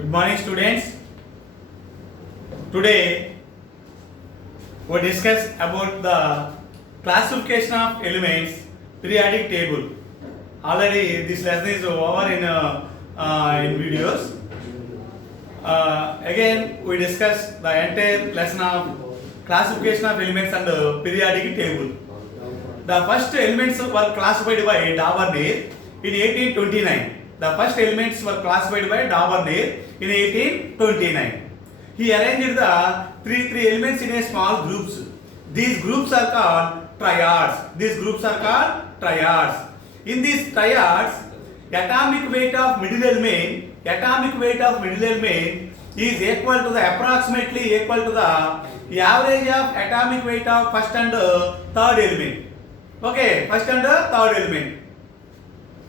Good morning, students. Today we discuss about the classification of elements periodic table. Already this lesson is over in videos. Again we discuss the entire lesson of classification of elements and periodic table. The first elements were classified by Davarnir in 1829. The first elements were classified by Davarnir in 1829. He arranged the three elements in a small groups. These groups are called triads. In these triads, atomic weight of middle element is equal to the approximately equal to the average of atomic weight of first and third element. Okay, first and third element.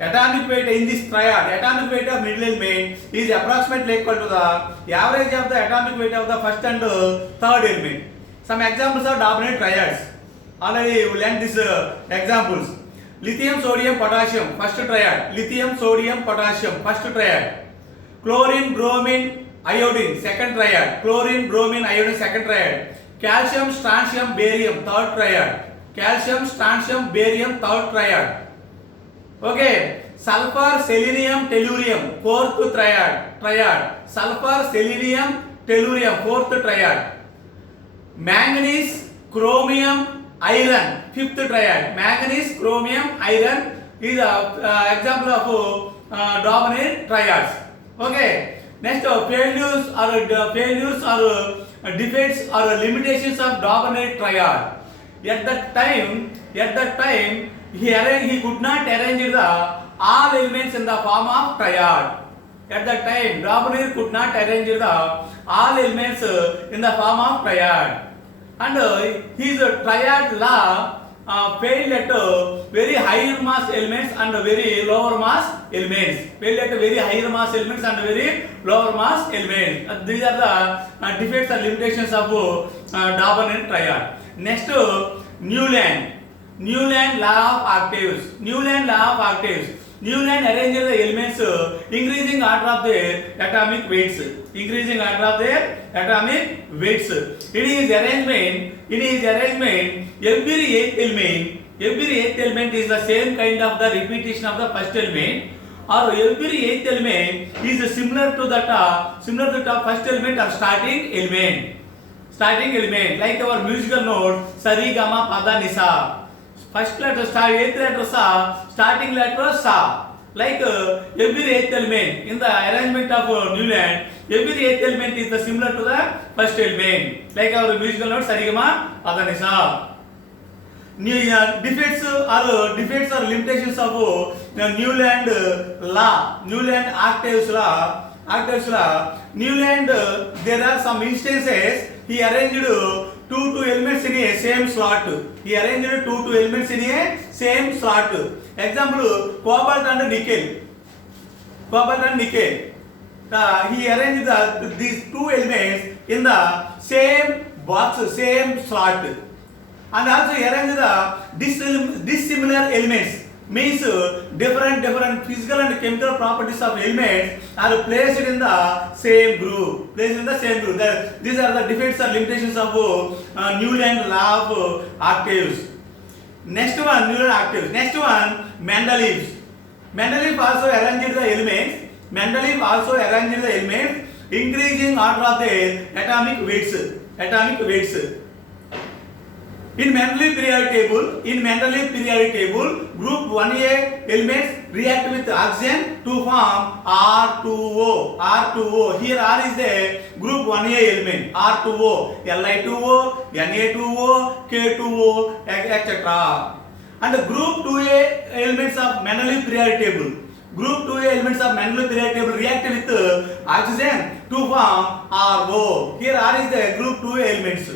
Atomic weight in this triad, atomic weight of middle element is approximately equal to the average of the atomic weight of the first and third element. Some examples of Davarnir triads. Already we learned these examples. Lithium, sodium, potassium, first triad. Lithium, sodium, potassium, first triad. Chlorine, bromine, iodine, second triad. Chlorine, bromine, iodine, second triad. Calcium, strontium, barium, third triad. Calcium, strontium, barium, third triad. Okay, sulfur, selenium, tellurium, fourth triad. Sulfur, selenium, tellurium, fourth triad. Manganese, chromium, iron, fifth triad. Manganese, chromium, iron is an example of Davarnir triads. Okay, next failures or defects or limitations of Davarnir triad. At that time he could not arrange the all elements in the form of triad. At that time, Davarnir could not arrange the all elements in the form of triad. And his triad law failed at very higher mass elements and very lower mass elements. Failed at very higher mass elements and very lower mass elements. These are the defects and limitations of Davarnir triad. Next, Newland law of octaves. Newland arranged the elements increasing order of their atomic weights. In his arrangement, every eighth element is the same kind of the repetition of the first element, or every eighth element is similar to the first element or starting element. Like our musical note sari gama pada nisa. First letter eighth letter sa, starting letter sa. Like every eighth element in the arrangement of Newland, every eighth element is similar to the first element. Like our musical note sari gama pada nisa. Defects or limitations of Newland law, Newland octaves law. Newland, there are some instances he arranged two elements in a same slot. Example, cobalt and nickel. He arranged these two elements in the same box, same slot. And also he arranged the dissimilar elements. Means different physical and chemical properties of elements are placed in the same group. These are the defects or limitations of Newland law of octaves. Next one, Newland octaves. Next one, Mendeleev. Mendeleev also arranged the elements increasing order of their atomic weights. In Mendeleev periodic table, group 1A elements react with oxygen to form R2O. Here R is the group 1A element. R2O, Li2O, Na2O, K2O, etc. And the group 2A elements of Mendeleev periodic table. React with oxygen to form RO. Here R is the group 2A elements.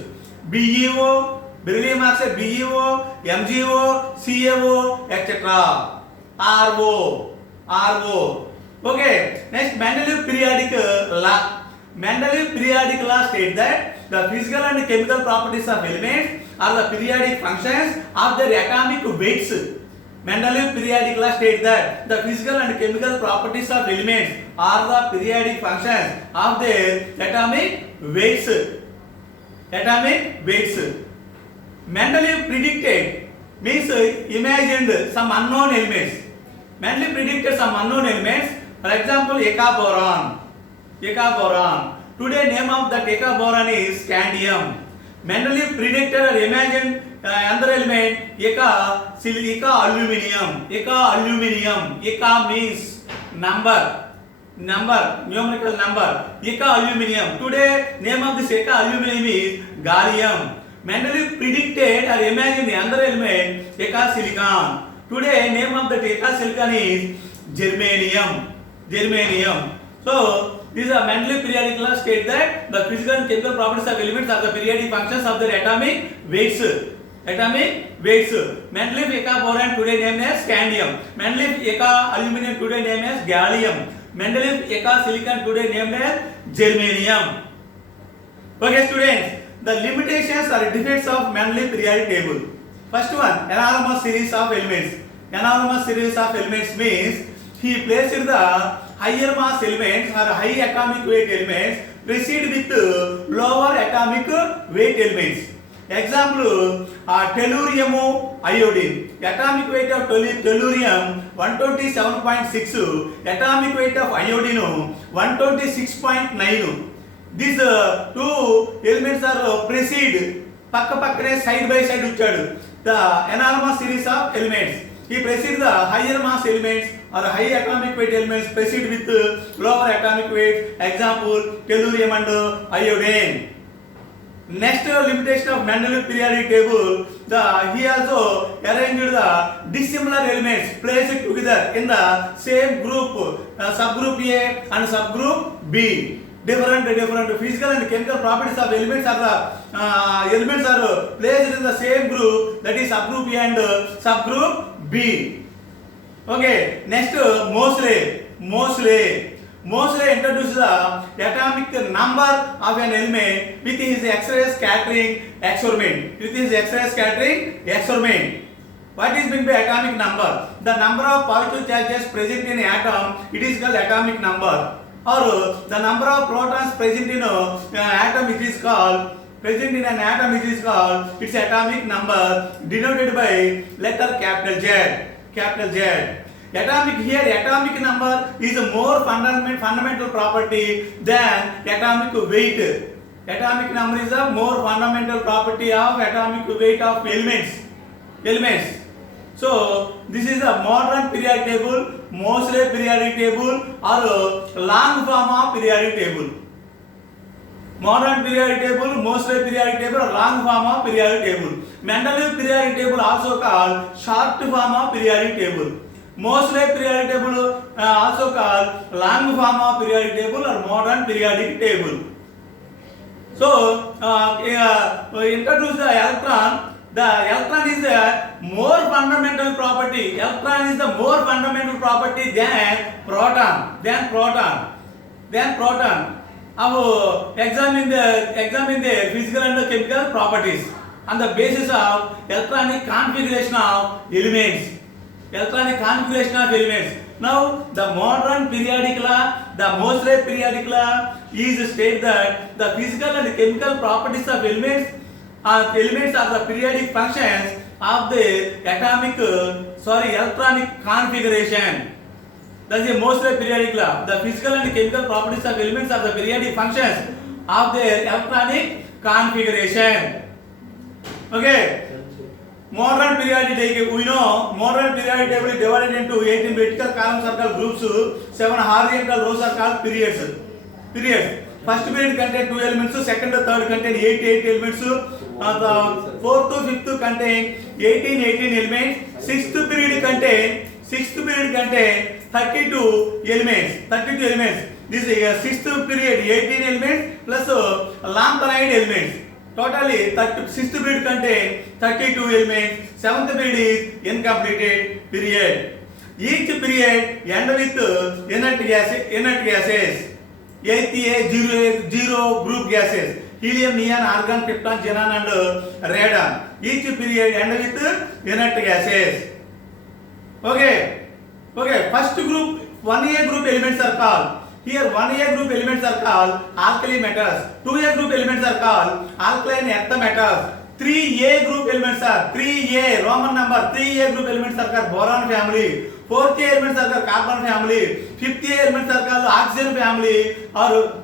BeO, beryllium oxide, BeO, MgO, CaO, etc. RO. Okay. Next, Mendeleev periodic law states that the physical and chemical properties of elements are the periodic functions of their atomic weights. Mendeleev periodic law states that the physical and chemical properties of elements are the periodic functions of their atomic weights. Atomic weights. Mendeleev predicted means imagined some unknown elements. Mendeleev predicted some unknown elements. For example, Eka boron. Eka boron. Today name of that Eka boron is scandium. Mendeleev predicted or imagined another element Eka aluminium. Eka aluminium. Eka means number, numerical number. Eka aluminium. Today name of this Eka aluminium is gallium. Mendeleev predicted or imagined another element Eka silicon. Today name of the Eka silicon is germanium. Germanium. So these are Mendeleev periodic law state that the physical and chemical properties of elements are the periodic functions of their atomic weights. Atomic weights. Mendeleev Eka boron today named as scandium. Mendeleev Eka aluminium today named as gallium. Mendeleev Eka silicon today named as germanium. Okay students, the limitations or defects of Mendeleev periodic table. First one, anomalous series of elements. Anomalous series of elements means he placed the higher mass elements or high atomic weight elements precede with lower atomic weight elements. Example, tellurium iodine. Atomic weight of tellurium 127.6. Atomic weight of iodine 126.9. These two elements are precede pakkane side by side uchadu. The anomalous series of elements. He precede the higher mass elements or high atomic weight elements precede with lower atomic weight. Example, tellurium and iodine. Next limitation of Mendeleev periodic table, he also arranged the dissimilar elements placed together in the same group, subgroup A and subgroup B. Different physical and chemical properties of elements are placed in the same group, that is subgroup A and subgroup B. Okay, next Moseley introduced the atomic number of an element with his X-ray scattering experiment. What is meant by atomic number? The number of positive charges present in an atom, it is called atomic number. Or the number of protons present in an atom, it is called its atomic number, denoted by letter capital Z. Atomic number is a more fundamental property than atomic weight. Atomic number is a more fundamental property of atomic weight of elements. So this is a modern periodic table, Moseley periodic table, or long form of periodic table. Modern periodic table, Moseley periodic table, or long form of periodic table. Mendeleev periodic table also called short form of periodic table. Moseley periodic table also called long form of periodic table or modern periodic table. So introduce the electron. The electron is a more fundamental property. Electron is the more fundamental property than proton. Examine the physical and chemical properties on the basis of electronic configuration of elements. Now, the modern periodic law, the Moseley periodic law, is state that the physical and chemical properties of elements are the periodic functions of the electronic configuration. That is the Moseley periodic law. The physical and chemical properties of elements are the periodic functions of their electronic configuration. Okay. Modern periodic table, we know modern periodic table is divided into 18 vertical column circle groups, 7 horizontal rows are called periods. First period contain 2 elements, second and third contain 8 elements, the fourth to fifth contain 18 elements, sixth period contain 32 elements. This is sixth period 18 elements plus lambda-eyed elements. Totally, sixth period contain 32 elements. Seventh period is incompleted period. Each period end with inert gases. 8A, 0 group gases. Helium, neon, argon, krypton, xenon and radon. Each period end with inert gases. Okay. Okay. First group 1A group elements are called. Here 1A group elements are called alkali metals. 2A group elements are called alkaline earth metals. 3A group elements are 3A Roman number 3A group elements are called boron family. 4th elements are called carbon family. 5th elements are called oxygen family or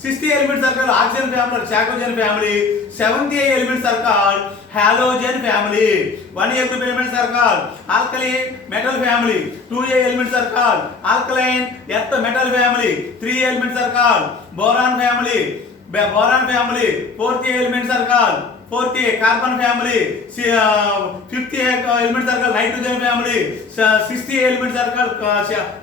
6th elements are called oxygen family or chalcogen family. 7th elements are called halogen family. 1A group elements are called alkali metal family. 2A elements are called alkaline earth metal family. 3 elements are called boron family. Boron family. 4th elements are called 4th carbon family. 5th elements are called nitrogen family. 6th elements are called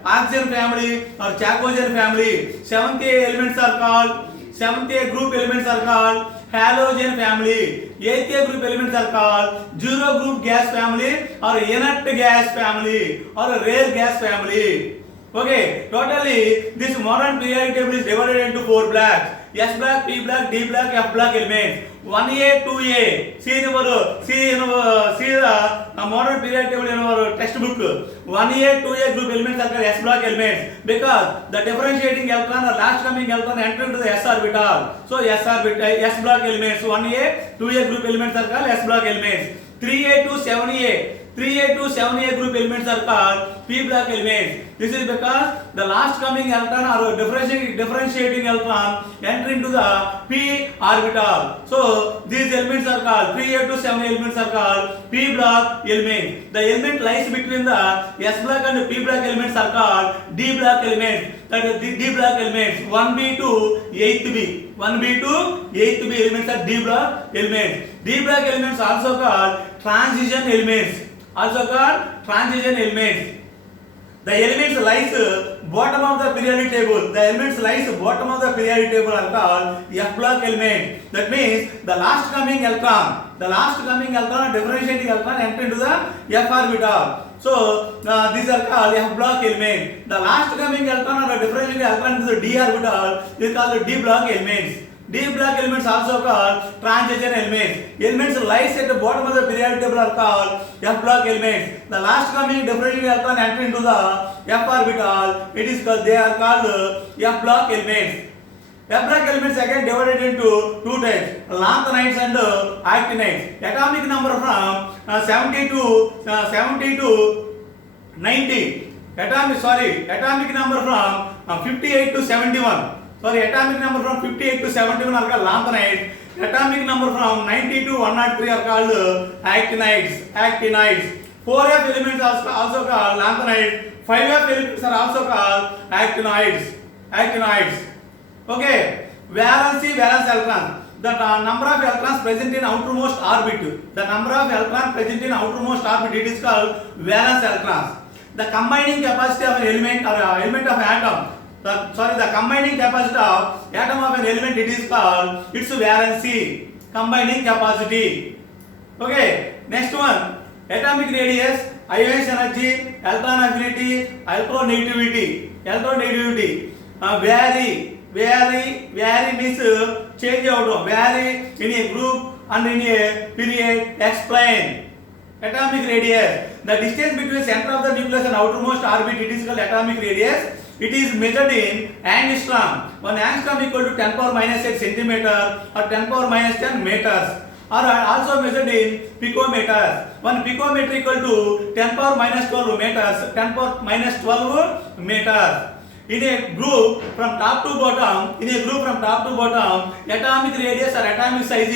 oxygen family or chalcogen family. 7th elements are called 7th group elements are called halogen family. 8th group elements are called zero group gas family or inert gas family or rare gas family. Okay, totally this modern periodic table is divided into 4 blocks. S block, P block, D block, F block elements. 1A, 2A. See the modern periodic table in our textbook. 1A, 2A group elements are called S block elements because the differentiating electron or last coming electron enter into the S orbital. So S orbital, S block elements. 1A, 2A group elements are called S block elements. 3A to 7A. 3A to 7A group elements are called P block elements. This is because the last coming electron or differentiating electron enter into the P orbital. So these elements are called 3A to 7A elements are called P block elements. The element lies between the S block and P block elements are called D block elements. That is D block elements 1B to 8B. 1B to 8B elements are D block elements. D block elements also called transition elements. Also called transition elements. The elements lies bottom of the periodic table. The elements lies bottom of the periodic table are called F block elements. That means the last coming electron or differentiating electron enter into the F orbital. So these are called F block elements. The last coming electron or differentiating electron into the D orbital is called the D block elements. D block elements also called transition elements. Elements lies at the bottom of the periodic table are called F block elements. The last coming differentiating electron enter into the F orbital. They are called F block elements. F block elements again divided into two types: lanthanides and actinides. Atomic number from 70 to 90. Atomic number from 58 to 71. Atomic number from 58 to 71 are called lanthanides. Atomic number from 90 to 103 are called actinides. 4F elements are also called lanthanides. 5F elements are also called actinides. Okay, valence electrons. The number of electrons present in outermost orbit. The number of electrons present in outermost orbit, it is called valence electrons. The combining capacity of an element or element of atom. The combining capacity of atom of an element, it is called its valency. Combining capacity. Okay, next one. Atomic radius, ionized energy, electron affinity, electronegativity. Vary means change out. Vary in a group and in a period. Explain. Atomic radius. The distance between center of the nucleus and outermost orbit, it is called atomic radius. It is measured in angstrom. 1 angstrom equal to 10 power minus 8 centimeter or 10 power minus 10 meters. Or also measured in picometers. 1 picometer equal to 10 power minus 12 meters. 10 power minus 12 meters. In a group from top to bottom, atomic radius or atomic size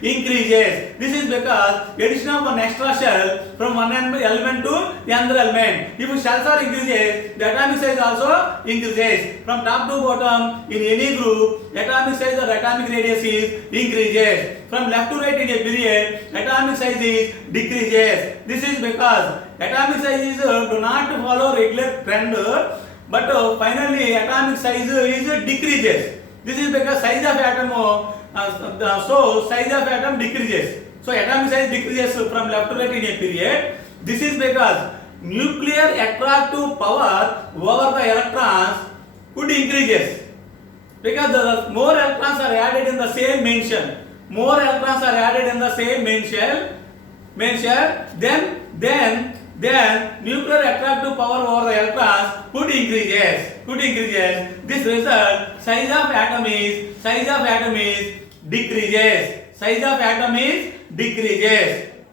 increases. This is because addition of one extra shell from one element to another element. If shells are increases, the atomic size also increases. From top to bottom, in any group, atomic size or atomic radius is increases. From left to right in a period, atomic size is decreases. This is because atomic sizes do not follow regular trend. But finally atomic size is decreases. This is because size of atom size of atom decreases. So atomic size decreases from left to right in a period. This is because nuclear attractive power over the electrons could increases. Because the more electrons are added in the same main shell. Then then nuclear attractive power over the electrons could increases. This result, size of atom is decreases.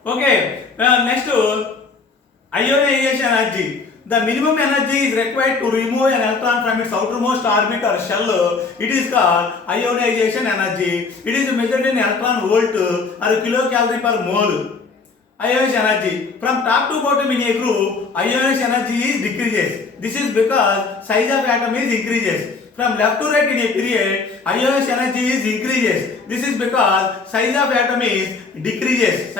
Okay. Next, ionization energy. The minimum energy is required to remove an electron from its outermost orbit or shell. It is called ionization energy. It is measured in electron volt or kilocalorie per mole. Ionization energy. From top to bottom in a group, ionization energy is decreases. This is because size of atom is increases. From left to right in a period, ionization energy is increases. This is because size of atom is decreases.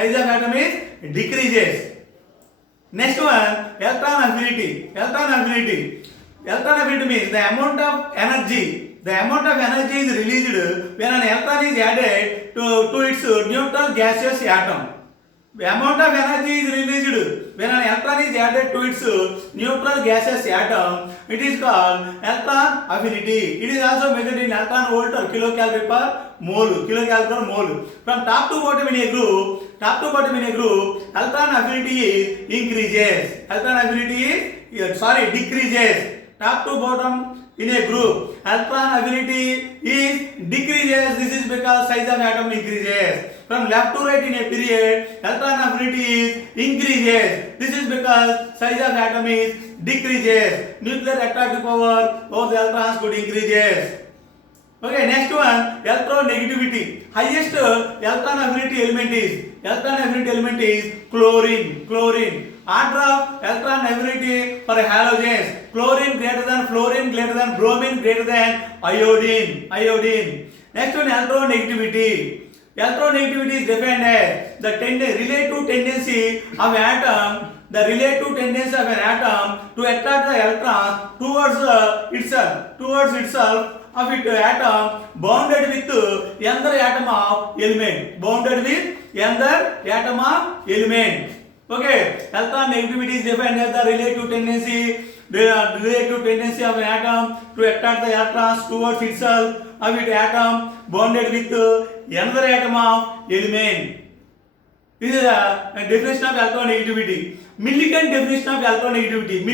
Next one, electron affinity. Electron affinity means the amount of energy. The amount of energy is released when an electron is added to its neutral gaseous atom. The amount of energy is released when an electron is added to its neutral gaseous atom. It is called electron affinity. It is also measured in electron volt or kilocalorie per mole. From top to bottom in a group, electron affinity is increases. Decreases. Top to bottom in a group, electron affinity is decreases. This is because size of atom increases. From left to right in a period, electron affinity is increases. This is because size of atom is decreases. Nuclear attractive power over the electrons could increases. Okay, next one, electronegativity. Highest electron affinity element is chlorine. Order of electron affinity for halogens: chlorine greater than fluorine, greater than bromine, greater than iodine. Next one, electronegativity. Electronegativity is defined as the relative tendency of an atom to attract the electrons towards itself of its atom bounded with another atom of element. Okay, electron negativity is defined as the relative tendency of an atom to attract the electrons towards itself of its atom bonded with another atom of element. This is a definition of electronegativity. Millikan definition of electronegativity.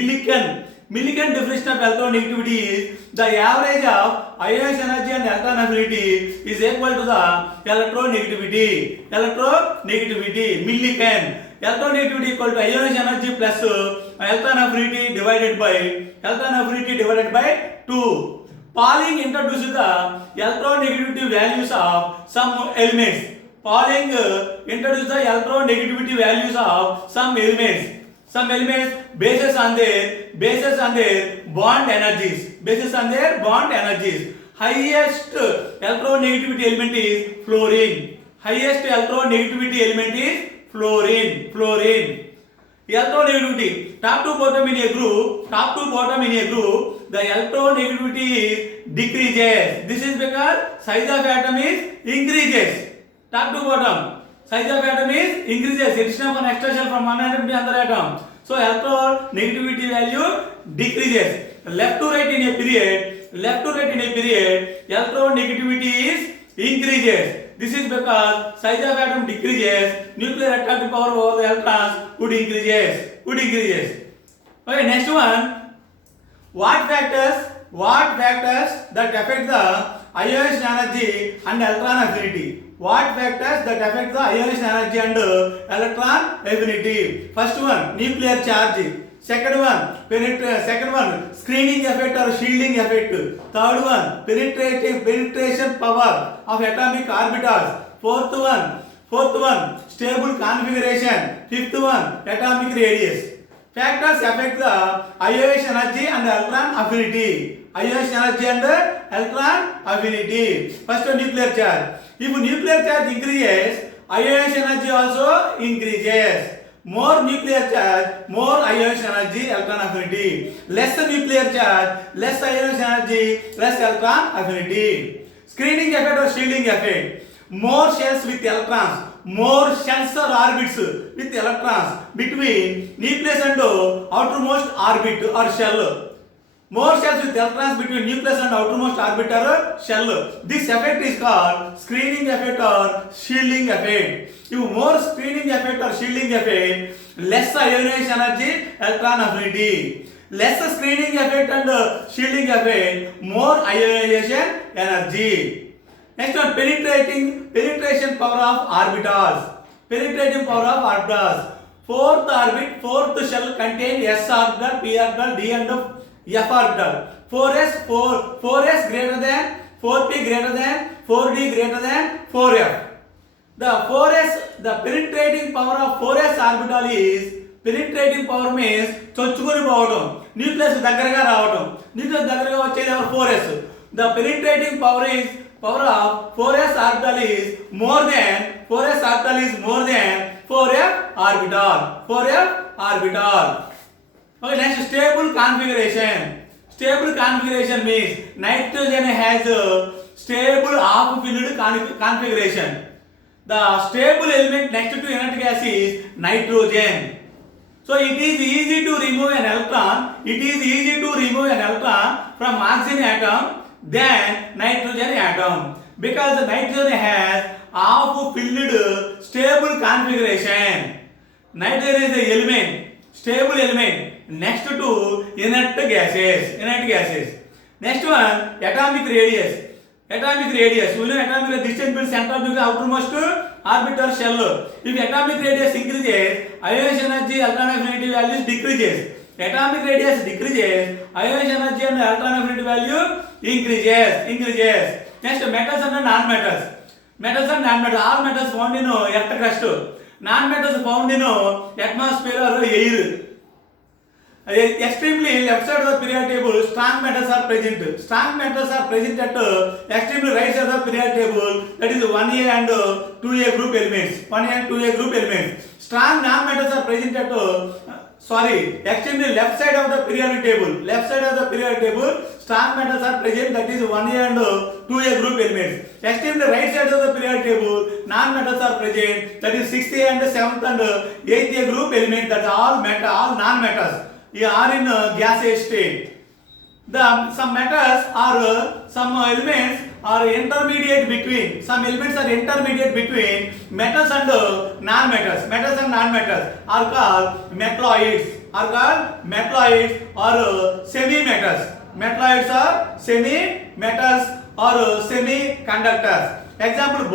Millikan definition of electronegativity is the average of ionization energy and electron affinity is equal to the electronegativity. Millikan. Electronegativity equal to ionization energy plus electron affinity divided by 2. Pauling introduces the electronegativity values of some elements. Pauling introduces the electronegativity values of some elements. Basis on their bond energies. Highest electronegativity element is fluorine. Electronegativity. Top to bottom in a group, the electronegativity is decreases. This is because size of atom is increases. Top to bottom, size of atom is increases. Addition of an extra shell from one atom to another atom. So electronegativity value decreases. Left to right in a period, electronegativity is increases. This is because size of atom decreases, nuclear attractive power over the electrons would increases. Okay, next one. What factors that affect the ionization energy and electron affinity? First one, nuclear charge. Second one, screening effect or shielding effect. Third one, penetration power of atomic orbitals. Fourth one, stable configuration. Fifth one, atomic radius. Factors affect the ionization energy and electron affinity. First one, nuclear charge. If nuclear charge increases, ionization energy also increases. More nuclear charge, more ionization energy, electron affinity. Less nuclear charge, less ionization energy, less electron affinity. Screening effect or shielding effect. More shells with electrons, more shells or orbits with electrons between nucleus and outermost orbit or shell. More shells with electrons between nucleus and outermost orbital shell. This effect is called screening effect or shielding effect. If more screening effect or shielding effect, less ionization energy, electron affinity. Less screening effect and shielding effect, more ionization energy. Next one, penetration power of orbitals. Penetrating power of orbitals. Fourth shell contains s orbital, p orbital, d and f orbital. 4s greater than 4p greater than 4d greater than 4f. The penetrating power of 4s orbital is, penetrating power means చొచ్చుకొని పోవడం, nucleus దగ్గరగా రావడం, nucleus దగ్గరగా వచ్చేది ఎవరు 4s. The penetrating power of 4s orbital is more than 4f orbital. Okay, next, stable configuration. Stable configuration means nitrogen has a stable half filled configuration. The stable element next to inert gas is nitrogen. So it is easy to remove an electron. From oxygen atom than nitrogen atom, because the nitrogen has half filled stable configuration. Nitrogen is the element, stable element next to inert gases. Next one, atomic radius. We know atomic distance between center of the outermost orbital shell. If atomic radius increases, ionization energy, electron affinity values decreases. Atomic radius decreases, ionization energy and electron affinity value increases. Next, metals and non-metals. All metals found in earth crust. Non-metals found in atmosphere or air. Extremely left side of the periodic table, strong metals are present. At extremely right side of the periodic table, that is 1A and 2A group elements. Strong non-metals are present at extremely left side of the periodic table. Strong metals are present, that is 1A and 2A group elements. Extremely right side of the periodic table, non-metals are present, that is 6A and 7th and 8A group elements. That is all non-metals. You are in gaseous state. Some metals are some elements are intermediate between. Metals and non-metals. Are called metalloids. Or semi-metals. Metalloids are semi-metals or semiconductors. Example: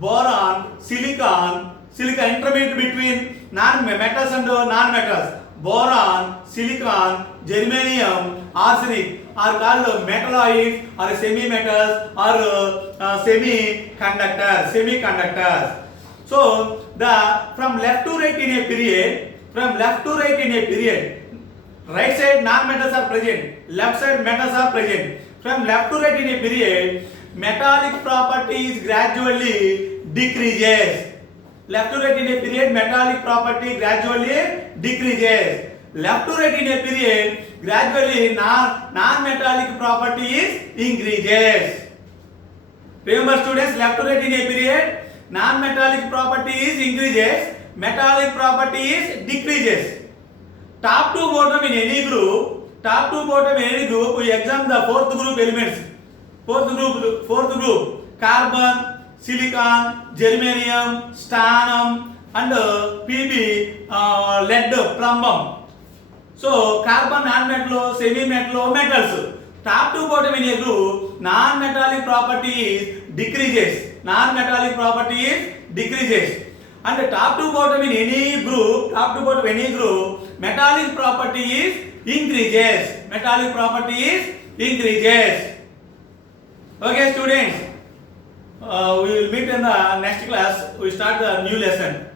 boron, silicon intermediate between metals and non-metals. Boron, silicon, germanium, arsenic are called metalloids or semi-metals or semiconductors. So from left to right in a period, right side non-metals are present, left side metals are present. From left to right in a period, metallic properties gradually decreases. Left to right in a period, metallic property gradually decreases. Left to right in a period, gradually non-metallic properties increases. Remember students, left to right in a period, non-metallic properties increases, metallic properties decreases. Top to bottom in any group, we examine the fourth group elements. Fourth group, carbon, silicon, germanium, stannum and Pb, lead, plumbum. So carbon, non-metal, semi-metal, metals. Top to bottom in a group, non-metallic properties decreases. And top to bottom in any group, metallic properties increases. Okay students, we will meet in the next class. We start the new lesson.